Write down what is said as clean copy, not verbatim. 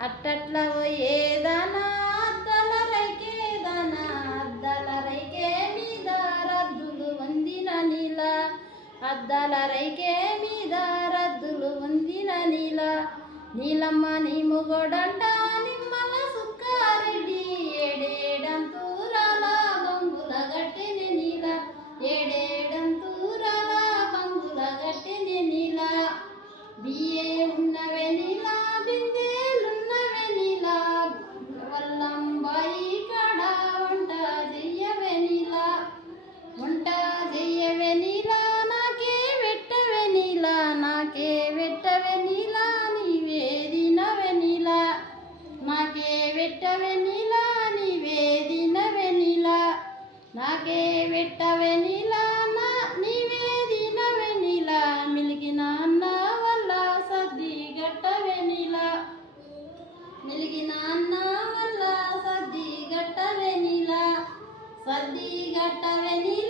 అట్టట్లా పోయేదానా అద్దల రైకేదానా అద్దల రైకే మీద రద్దులు వందిన నీల అద్దల రైకే మీద రద్దులు వందిన నీల నీలమ్మ నీ మొగోడంట నిమ్మల సుక్కారెడ్డి ఏడేడంతూరాల బంగుల గట్టెని నీల ఏడేడంతూరాల బంగుల గట్టెని నీల బియ్యే ఉన్నవే నీల బిందెలున్నవే నీల వల్లంబాయి కాడ వంట చెయ్యవే నీల వంట చెయ్యవే నీల నాకే వెట్టవే నీల నాకే వెట్టవే నీల నీవే దినవే నీల నాకే వెట్టవే నీల నీవే దినవే నీల నాకే వెట్టవే నీల నీవే దినవే నీల మిలిగిన అన్న వల్ల సద్ది గట్టవే నీల మిలిగిన అన్న వల్ల సద్ది గట్టవే నీల సద్ది గట్టవే నీల